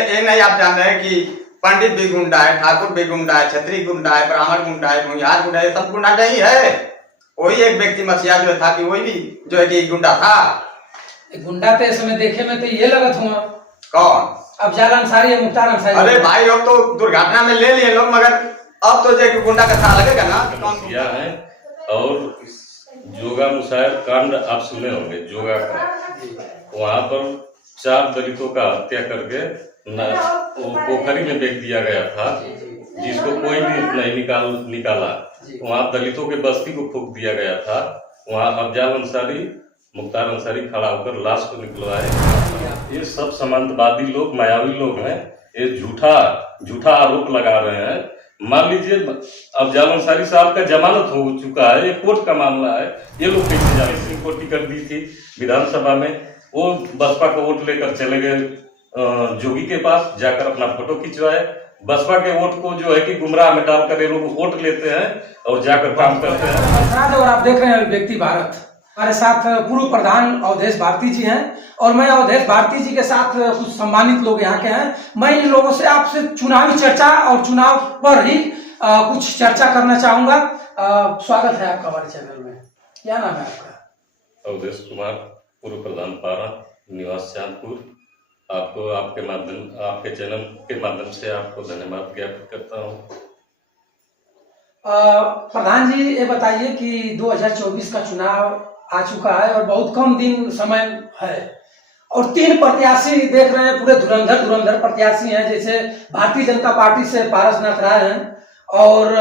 ये नहीं आप जान रहे हैं कि पंडित भी गुंडा है, ठाकुर भी गुंडा है, छत्री गुंडा है, ब्राह्मण गुंडा है, भूमिहार गुंडा है, सब गुंडा नहीं है। वही एक व्यक्ति मसीहा जो था कि वही भी जो है कि गुंडा था। गुंडा तो इस समय देखे में तो ये लगत हुआ कौन? अफजाल अंसारी है, मुख्तार अंसारी। अरे भाई अब तो दुर्घटना में ले लिए लोग, मगर अब तो जो गुंडा का था लगेगा ना। मसीहा है। और जोगा मुसायर कांड आप सुने होंगे, जोगा का, वहाँ पर 4 दलितों का हत्या करके पोखरी में फेंक दिया गया था, जिसको कोई भी नहीं निकाला। वहाँ दलितों के बस्ती को फूंक दिया गया था। वहाँ अफजाल अंसारी, मुख्तार अंसारी खड़ा होकर लाश को निकलवाए। ये सब समांतवादी लोग, मायावी लोग हैं। ये झूठा आरोप लगा रहे हैं। मान लीजिए अफजाल अंसारी साहब का जमानत हो चुका है, ये कोर्ट का मामला है। ये लोग कैसे जाने? सिंह को टिकट दी थी विधानसभा में, वो बसपा का वोट लेकर चले गए जोगी के पास, जाकर अपना फोटो खिंचवाए। बसपा के वोट को जो है कि गुमराह में डालकर ये लोग वोट लेते हैं और जाकर काम करते हैं। और आप देख रहे हैं व्यक्ति भारत, हमारे साथ पूर्व प्रधान अवधेश भारती जी हैं और मैं अवधेश भारती जी के साथ कुछ सम्मानित लोग यहाँ के हैं। मैं इन लोगों से आपसे चुनावी चर्चा और चुनाव पर ही कुछ चर्चा करना चाहूंगा। स्वागत है आपका हमारे चैनल में। क्या नाम है आपका? अवधेश कुमार, पूर्व प्रधान पारा, निवास चांदपुर। आपको आपके चैनल के माध्यम से आपको धन्यवाद ज्ञापित करता हूँ। प्रधान जी ये बताइए कि 2024 का चुनाव आ चुका है और बहुत कम दिन समय है और 3 प्रत्याशी देख रहे हैं, पूरे धुरंधर प्रत्याशी हैं। जैसे भारतीय जनता पार्टी से पारसनाथ राय हैं और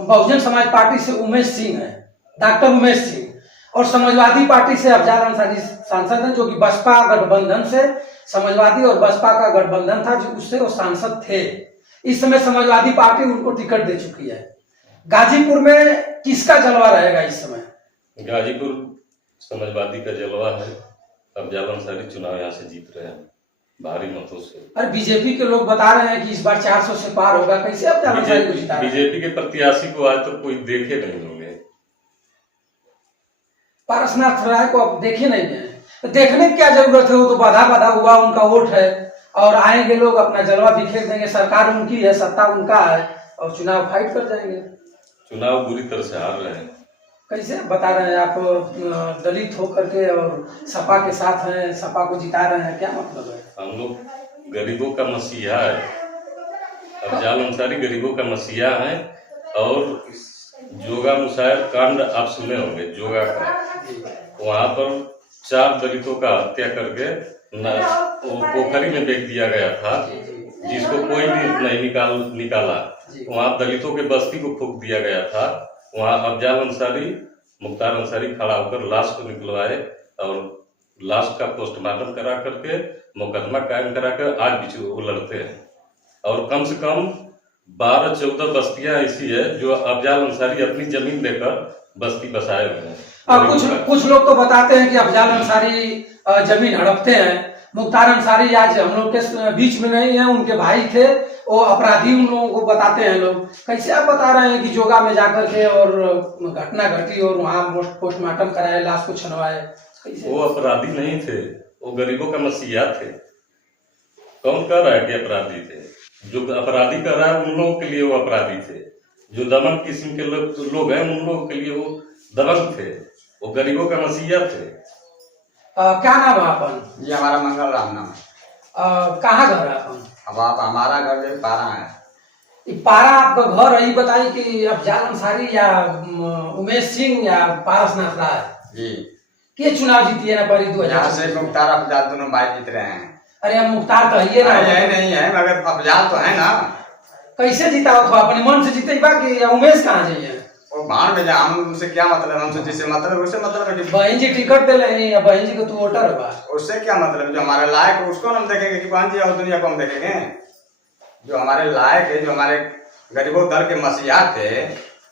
बहुजन समाज पार्टी से उमेश सिंह हैं, डॉक्टर उमेश सिंह, और समाजवादी पार्टी से अफजाल अंसारी सांसद हैं, जो कि बसपा गठबंधन से, समाजवादी और बसपा का गठबंधन था जो उससे वो सांसद थे। इस समय समाजवादी पार्टी उनको टिकट दे चुकी है। गाजीपुर में किसका जलवा रहेगा इस समय? गाजीपुर समाजवादी का जलवा है। अफजाल अंसारी चुनाव यहाँ से जीत रहे हैं भारी मतों से। अरे बीजेपी के लोग बता रहे हैं कि इस बार 400 से पार होगा, कैसे अफजाल अंसारी को जिता रहे हैं? बीजेपी के प्रत्याशी को आज तक कोई देखे नहीं होंगे। पारसनाथ राय को अब देखे नहीं है, तो देखने की क्या जरूरत है? वो तो बाधा हुआ, उनका वोट है और आएंगे लोग अपना जलवा बिखेर देंगे। सरकार उनकी है, सत्ता उनका है और चुनाव फाइट कर जाएंगे। चुनाव बुरी तरह से हार रहे हैं। कैसे बता रहे हैं आप? दलित होकर के और सपा के साथ हैं, सपा को जिता रहे हैं, क्या मतलब है? हम लोग गरीबों का मसीहा है। अफजाल अंसारी गरीबों का मसीहा है। और जोगा मुसायर कांड आप सुने होंगे, जोगा का, वहाँ पर 4 दलितों का हत्या करके पोखरी में फेंक दिया गया था, जिसको कोई भी नहीं निकाला। वहाँ दलितों के बस्ती को फूंक दिया गया था। वहाँ अफजाल अंसारी, मुख्तार अंसारी खड़ा होकर लाश को निकलवाए और लाश का पोस्टमार्टम करा करके मुकदमा कायम करा कर आज भी वो लड़ते हैं। और कम से कम 12-14 बस्तियां ऐसी है जो अफजाल अंसारी अपनी जमीन देकर बस्ती बसाए हुए हैं। कुछ लोग तो बताते हैं कि अफजाल अंसारी जमीन हड़पते हैं। मुख्तार अंसारी आज हम लोग के बीच में नहीं है, उनके भाई थे, वो अपराधी उन लोगों को बताते हैं लोग। कैसे आप बता रहे हैं कि जोगा में जाकर के और घटना घटी और वहाँ पोस्टमार्टम कराए, लाश को छनवाए? वो अपराधी नहीं थे, वो गरीबों का मसीहा थे। कौन कह रहा है कि अपराधी थे? जो अपराधी कर रहा है उन लोगों के लिए वो अपराधी थे। जो दमन किस्म के लोग हैं उन लोगों के लिए वो दमन थे। वो गरीबों का मसीहा थे। क्या नाम है अपन? जी हमारा मंगल राम नाम है। कहाँ घर है अपन? अब आप हमारा घर पारा है। पारा आपका घर है। ये बताइए कि अफजाल अंसारी या उमेश सिंह या पारसनाथ राय जी के चुनाव जीती है ना परी 2000? यहाँ से मुख्तार अफजाल दोनों भाई जीत रहे हैं। अरे हम मुख्तार तो है ना? नहीं है, मगर अफजाल तो है ना। कैसे जीता हो? तो अपने मन से जीते कि उमेश कहाँ जाइए? वो भाड़ में जा, हम उनसे क्या मतलब? हमसे जिससे मतलब उससे मतलब है कि बहन जी टिकट दे रहे हैं, बहन जी को तू वोटर है। उससे क्या मतलब? जो हमारे लायक है उसको हम देखेंगे कि बहन जी और दुनिया को हम देखेंगे? जो हमारे लायक है, जो हमारे गरीबों दल के मसीहा थे,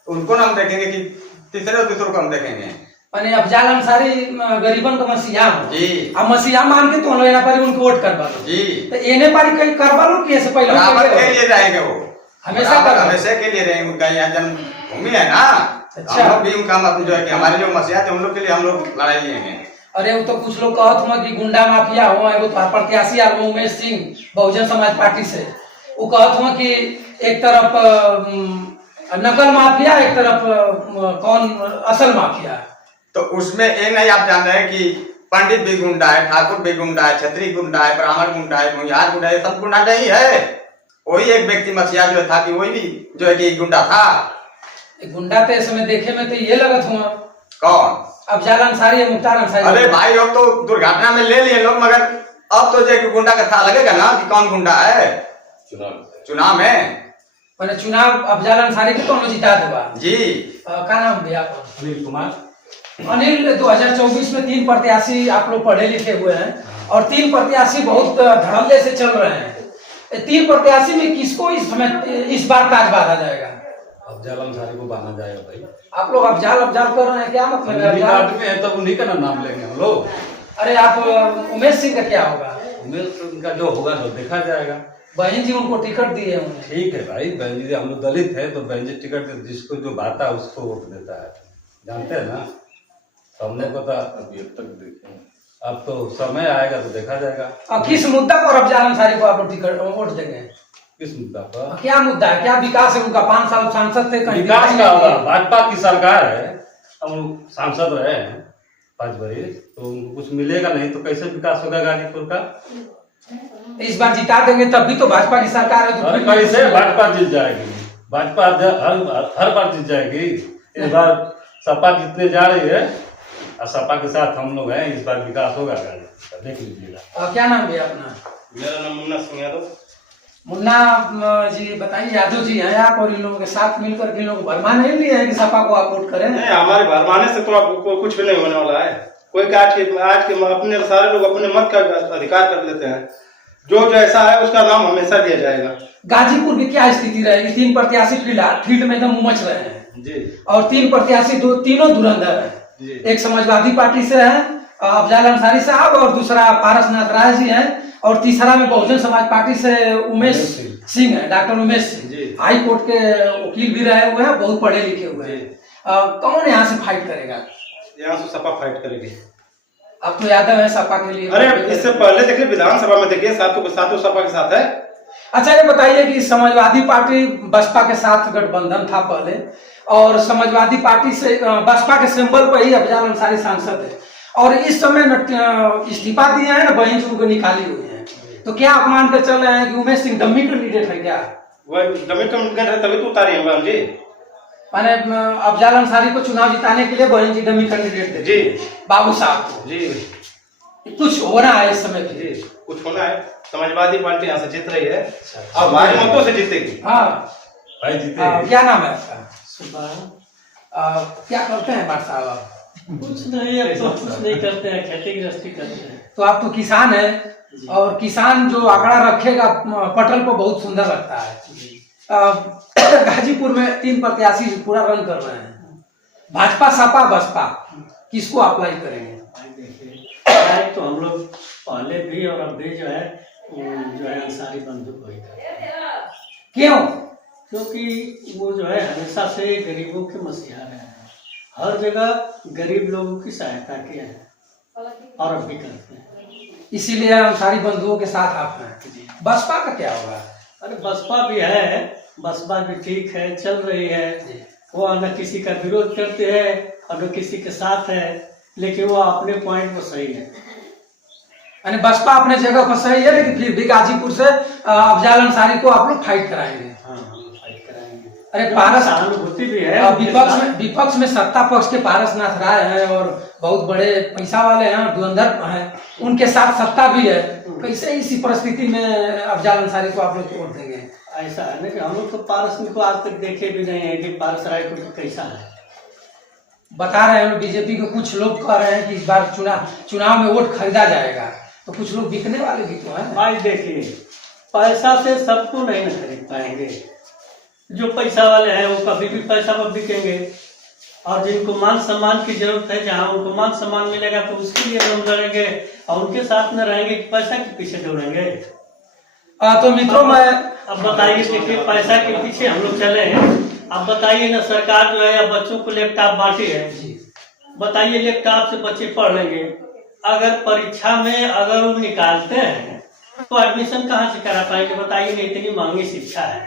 उनको हम देखेंगे कि तीसरे को हम देखेंगे? माने अफजाल अंसारी गरीबन का मसीहा हो जी। अब मसीहा मान के तो लेना पर उनको वोट करवा लो जी। तो एने पर कहीं करवा लो कि ऐसे पहले बराबर के लिए रहेंगे वो, हमेशा के लिए रहेंगे। उनका यहाँ जन्मभूमि है ना। अच्छा। हम लोग भी उनका मतलब जो है कि हमारे जो मसीहा थे उन लोग के लिए हम लोग लड़ाई लेंगे। अरे वो तो कुछ लोग कहत हुआ कि गुंडा माफिया हो, एगो तो प्रत्याशी आ उमेश सिंह बहुजन समाज पार्टी से, वो कहत हुआ कि एक तरफ नकल माफिया, एक तरफ कौन असल माफिया। तो उसमें ये नहीं आप जान रहे हैं कि पंडित भी गुंडा है, ठाकुर भी गुंडा है, छत्री गुंडा है, ब्राह्मण गुंडा है, भूमिहार गुंडा है, सब गुंडा नहीं है। वही एक व्यक्ति मसीहा जो था कि वही भी जो है कि गुंडा था। गुंडा तो इस समय देखे में तो ये लगत हुआ कौन? अफजाल अंसारी है, मुख्तार अंसारी। अरे भाई अब तो दुर्घटना में ले लिए लोग, मगर अब तो जो है कि गुंडा का था लगेगा ना कि कौन गुंडा है चुनाव में। मैंने चुनाव अफजाल अंसारी के कौन जीता देगा जी। क्या नाम भैया? अनिल कुमार। अनिल, 2024 में 3 प्रत्याशी आप लोग पढ़े लिखे हुए हैं और 3 प्रत्याशी बहुत धड़ल्ले से चल रहे हैं। 3 प्रत्याशी में किसको इस समय इस बार ताज बांधा जाएगा? अफजाल अंसारी को बांधा जाएगा भाई। आप लोग अफजाल कर रहे हैं, क्या मतलब है? कार्ड में है तो उन्हीं का नाम लेंगे हम लोग। अरे आप उमेश सिंह का क्या होगा? उमेश सिंह का जो होगा तो देखा जाएगा। बहन जी उनको टिकट दिए उन्हें। ठीक है भाई, बहन जी हम लोग दलित है तो बहन जी टिकट जिसको जो बात है उसको वोट देता है, जानते हैं ना। हम लोग को तो अभी तक देखें, अब तो समय आएगा तो देखा जाएगा। किस मुद्दा पर अफजाल अंसारी को आप लोग टिकट वोट देंगे? किस मुद्दा पर? क्या मुद्दा है? क्या विकास है उनका? 5 साल सांसद थे, कहीं विकास का होगा। भाजपा की सरकार है, हम लोग सांसद रहे हैं 5 बरिस, तो उनको कुछ मिलेगा नहीं तो कैसे विकास होगा गाजीपुर का? इस बार जिता देंगे तब भी तो भाजपा की सरकार है। अरे कैसे भाजपा जीत जाएगी? भाजपा हर बार जीत जाएगी। इस बार सपा जीतने जा रही है और सपा के साथ हम लोग हैं। इस बार विकास होगा गाजीपुर का, देख लीजिएगा। क्या नाम है अपना? मेरा नाम मुन्ना सिंह यादव। मुन्ना जी बताइए, यादव जी हैं आप और इन लोगों के साथ मिलकर के इन लोगों को भरमा नहीं लिया है कि सपा को आप वोट करें? नहीं, हमारे भरमाने से तो आपको कुछ भी नहीं होने वाला है। कोई आज के अपने सारे लोग अपने मत का अधिकार कर लेते हैं। जो जैसा है उसका नाम हमेशा दिया जाएगा। गाजीपुर की क्या स्थिति रहेगी? 3 प्रत्याशी फील्ड में एकदम उमच रहे हैं जी, और 3 प्रत्याशी तीनों धुरंधर जी। है। एक समाजवादी पार्टी से है अफजाल अंसारी साहब और दूसरा पारसनाथ राय जी हैं और तीसरा में बहुजन समाज पार्टी से उमेश सिंह है, doctor Umesh Singh, high court के वकील भी रहे हुए हैं, बहुत पढ़े लिखे हुए हैं। कौन यहाँ से फाइट करेगा? यहाँ से सपा फाइट करेगी। अब तो यादव है सपा के लिए। अरे इससे पहले देखिए विधानसभा में देखिए सातों सपा के साथ है। अच्छा ये बताइए कि समाजवादी पार्टी बसपा के साथ गठबंधन था पहले और समाजवादी पार्टी से बसपा के सिंबल पर ही अफजाल अंसारी सांसद है और इस समय इस्तीफा दिए हैं ना, बहन जी उनको निकाली हुई है, तो क्या आप मान कर चल रहे हैं कि उमेश सिंह डम्मी कैंडिडेट है क्या? वह डमी कैंडिडेट है तभी तो उतारी है जी। माने अफजाल अंसारी को चुनाव जिताने के लिए बहन जी डमी कैंडिडेट थे जी, बाबू साहब को। जी, कुछ हो रहा है इस समय पे? जी कुछ होना है। समाजवादी पार्टी यहाँ से जीत रही है और भारी मतों से जीतेगी। हाँ भाई जीते। क्या नाम है आपका? क्या करते हैं बात साहब आप? कुछ नहीं, अब तो कुछ नहीं करते हैं, खेती गृहस्थी करते हैं। तो आप तो किसान हैं और किसान जो आंकड़ा रखेगा पटल पर बहुत सुंदर लगता है। गाजीपुर में 3 प्रत्याशी पूरा रन कर रहे हैं, भाजपा सपा बसपा, किसको अप्लाई करेंगे? तो हम लोग पहले भी और अब भी जो है अंसारी बंधु को ही करते हैं। क्यों? क्योंकि वो जो है हमेशा से गरीबों के मसीहा रहे हैं, हर जगह गरीब लोगों की सहायता किया है और अब भी करते हैं, इसीलिए अंसारी बंधुओं के साथ आप हैं। बसपा का क्या होगा? अरे बसपा भी है, बसपा भी ठीक है, चल रही है। वो न किसी का विरोध करते हैं और न किसी के साथ है, लेकिन वो अपने पॉइंट पर सही है। यानी बसपा अपने जगह पर सही है, लेकिन फिर भी गाजीपुर से अफजाल अंसारी को आप लोग फाइट कराएंगे। हाँ, हम फाइट कराएंगे। अरे पारस सहानुभूति भी है। विपक्ष में सत्ता पक्ष के पारसनाथ राय हैं और बहुत बड़े पैसा वाले हैं, धुरंधर हैं, उनके साथ सत्ता भी है। कैसे इसी परिस्थिति में अफजाल अंसारी को आप लोग वोट देंगे? ऐसा है ना कि हम लोग तो पारस को आज तक देखे भी नहीं है कि पारस राय को कैसा है। बता रहे हैं बीजेपी के कुछ लोग कह रहे हैं कि इस बार चुनाव में वोट खरीदा जाएगा, तो कुछ लोग बिकने वाले भी तो हैं। भाई देखिए, पैसा से सबको नहीं न खरीद पाएंगे। जो पैसा वाले हैं वो कभी भी पैसा पर बिकेंगे और जिनको मान सम्मान की जरूरत है, जहाँ उनको मान सम्मान मिलेगा तो उसके लिए हम लड़ेंगे और उनके साथ में रहेंगे कि पैसा के पीछे दौड़ेंगे। तो मित्रों मैं अब बताइए, देखिए पैसा के पीछे हम लोग चले हैं। अब बताइए ना, सरकार जो है बच्चों को लैपटॉप बांटी है, बताइए लैपटॉप से बच्चे पढ़ लेंगे, अगर परीक्षा में अगर वो निकालते हैं तो एडमिशन कहाँ से करा पाएंगे बताइए ना। इतनी महंगी शिक्षा है,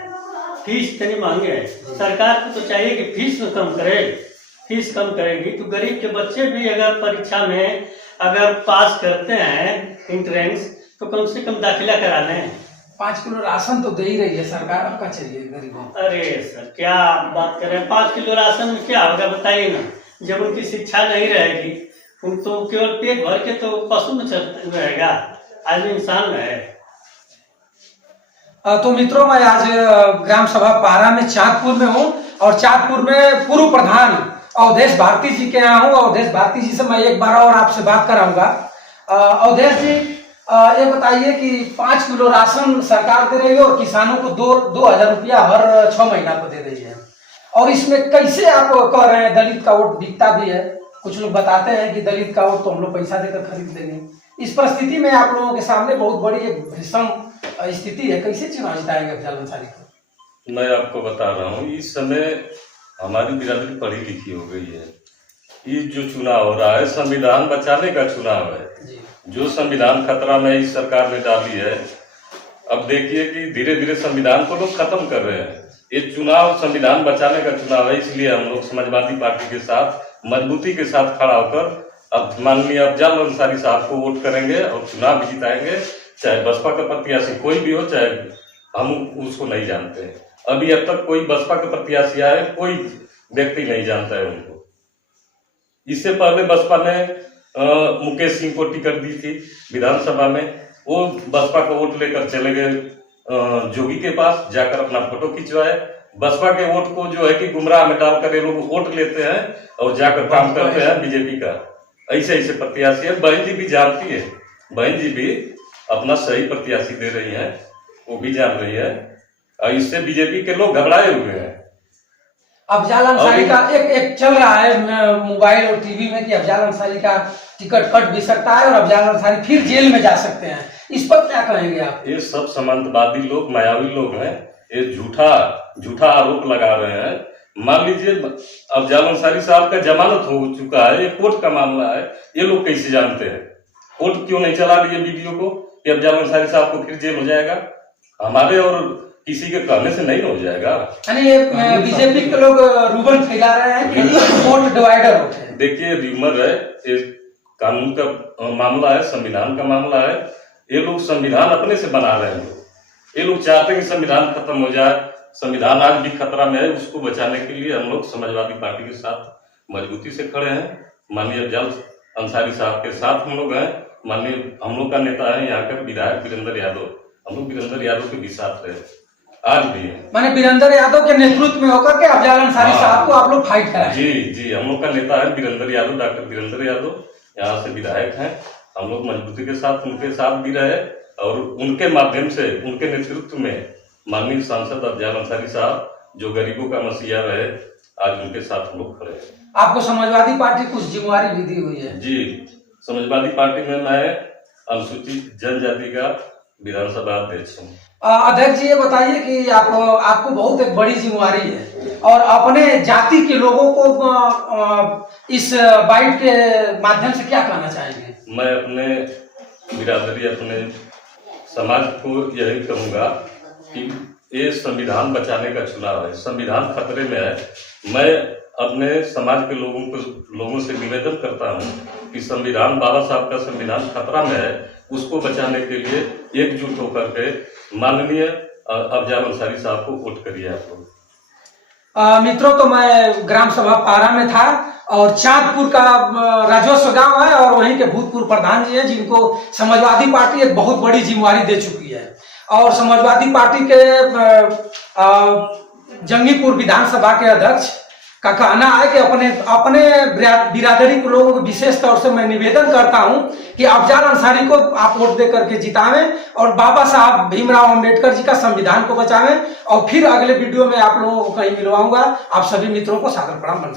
फीस इतनी महंगी है। सरकार को तो चाहिए कि फीस कम करे। फीस कम करेगी तो गरीब के बच्चे भी अगर परीक्षा में अगर पास करते हैं इंट्रेंस तो कम से कम दाखिला करा लें। 5 किलो राशन तो दे ही रही है सरकार, अब क्या चाहिए गरीबों को? अरे सर क्या बात कर रहे हैं, 5 किलो राशन में क्या होगा बताइए ना। जब उनकी शिक्षा नहीं रहेगी, उन तो केवल पेट भर के तो पशु में चल रहेगा, आदमी इंसान में है। तो मित्रों, मैं आज ग्राम सभा पारा में चाँदपुर में हूँ और चाँदपुर में पूर्व प्रधान अवधेश भारती जी के यहाँ हूँ। अवधेश भारती जी से मैं एक बार और आपसे बात कराऊंगा। अवधेश जी, ये बताइए कि 5 किलो राशन सरकार दे रही है और किसानों को 2,000 रुपया हर 6 महीना को दे रही है, और इसमें कैसे आप कह रहे हैं दलित का वोट बिकता भी है? कुछ लोग बताते हैं कि दलित का वोट तो हम लोग पैसा देकर खरीद लेंगे। इस परिस्थिति में आप लोगों के सामने बहुत बड़ी एक भीषण स्थिति है, कैसे चुनाव जिताएंगे अफजल अंसारी को? मैं आपको बता रहा हूँ, इस समय हमारी बिरादरी पढ़ी लिखी हो गई है। ये जो चुनाव हो रहा है संविधान बचाने का चुनाव है। जो संविधान खतरा में इस सरकार ने डाली है, अब देखिए कि धीरे धीरे संविधान को लोग खत्म कर रहे हैं। ये चुनाव संविधान बचाने का चुनाव है, इसलिए हम लोग समाजवादी पार्टी के साथ मजबूती के साथ खड़ा होकर अब माननीय अफजल अंसारी साहब को वोट करेंगे और चुनाव भी जिताएंगे। चाहे बसपा का प्रत्याशी कोई भी हो, चाहे हम उसको नहीं जानते। अभी अब तक कोई बसपा के प्रत्याशी आए कोई व्यक्ति नहीं जानता है उनको। इससे पहले बसपा ने मुकेश सिंह को टिकट दी थी विधानसभा में, वो बसपा का वोट लेकर चले गए जोगी के पास, जाकर अपना फोटो खिंचवाए। बसपा के वोट को जो है कि गुमराह में डालकर ये लोग वोट लेते हैं और जाकर काम करते हैं बीजेपी का। ऐसे ऐसे प्रत्याशी है। बहन जी भी जानती है, बहन जी भी अपना सही प्रत्याशी दे रही है, वो भी जान रही है, और इससे बीजेपी के लोग घबराए हुए हैं। अफजल अंसारी का एक चल रहा है मोबाइल और टीवी में कि अफजल अंसारी का टिकट कट भी सकता है और अफजल अंसारी फिर जेल में जा सकते हैं। इस पर क्या कहेंगे आप? ये सब सामंतवादी लोग, मायावी लोग हैं। ये झूठा आरोप लगा रहे हैं। मान लीजिए अफजल अंसारी साहब का जमानत हो चुका है, ये कोर्ट का मामला है, ये लोग कैसे जानते हैं? कोर्ट क्यों नहीं चला रही है वीडियो को कि अफजल अंसारी साहब को फिर जेल हो जाएगा? हमारे और किसी के कहने से नहीं हो जाएगा। यानी बीजेपी के लोग रूमर फैला रहे हैं कि वोट डिवाइडर होते हैं। देखिए, रूमर है, ये कानून का मामला है, संविधान का मामला है। ये लोग संविधान अपने से बना रहे हैं। ये लोग चाहते हैं कि संविधान खत्म हो जाए। संविधान आज भी खतरा में है, उसको बचाने के लिए हम लोग समाजवादी पार्टी के साथ मजबूती से खड़े हैं। माननीय अफजल अंसारी साहब के साथ हम लोग हैं। माननीय हम लोग का नेता है यहाँ का विधायक वीरेंद्र यादव, हम लोग वीरेंद्र यादव के भी साथ रहे, आज भी है। माने वीरेंद्र यादव के नेतृत्व में होकर के अफजल अंसारी साहब को आप लोग फाइट कराएं। जी, हम लोग का नेता है वीरेंद्र यादव, डॉक्टर वीरेंद्र यादव, यहाँ से विधायक हैं। हम लोग मजबूती के साथ उनके साथ भी रहे और उनके माध्यम से, उनके नेतृत्व में माननीय सांसद अफजल अंसारी साहब जो गरीबों का मसीहा रहे, आज उनके साथ हम लोग खड़े हैं। आपको समाजवादी पार्टी कुछ जिम्मेवारी भी दी हुई है? जी, समाजवादी पार्टी में मैं अनुसूचित जनजाति का विधानसभा अध्यक्ष हूँ। अध्यक्ष जी, ये बताइए कि आपको बहुत एक बड़ी जिम्मेवारी है और अपने जाति के लोगों को इस बाइट के माध्यम से क्या कहना चाहेंगे? मैं अपने बिरादरी, अपने समाज को यही कहूंगा कि ये संविधान बचाने का चुनाव है, संविधान खतरे में है। मैं अपने समाज के लोगों से निवेदन करता हूं कि संविधान, बाबा साहब का संविधान खतरा में है, उसको बचाने के लिए एकजुट होकर के माननीय अफजल अंसारी साहब को वोट करिए आप लोग। मित्रों, तो मैं ग्राम सभा पारा में था और चाँदपुर का राजस्व गांव है और वहीं के भूतपूर्व प्रधान जी हैं जिनको समाजवादी पार्टी एक बहुत बड़ी जिम्मेवारी दे चुकी है। और समाजवादी पार्टी के जंगीपुर विधानसभा के अध्यक्ष का कहना है कि अपने बिरादरी के लोगों को विशेष तौर से मैं निवेदन करता हूं कि अफजल अंसारी को आप वोट दे करके जितावें और बाबा साहब भीमराव अंबेडकर जी का संविधान को बचावें। और फिर अगले वीडियो में आप लोगों को कहीं मिलवाऊंगा। आप सभी मित्रों को सादर प्रणाम।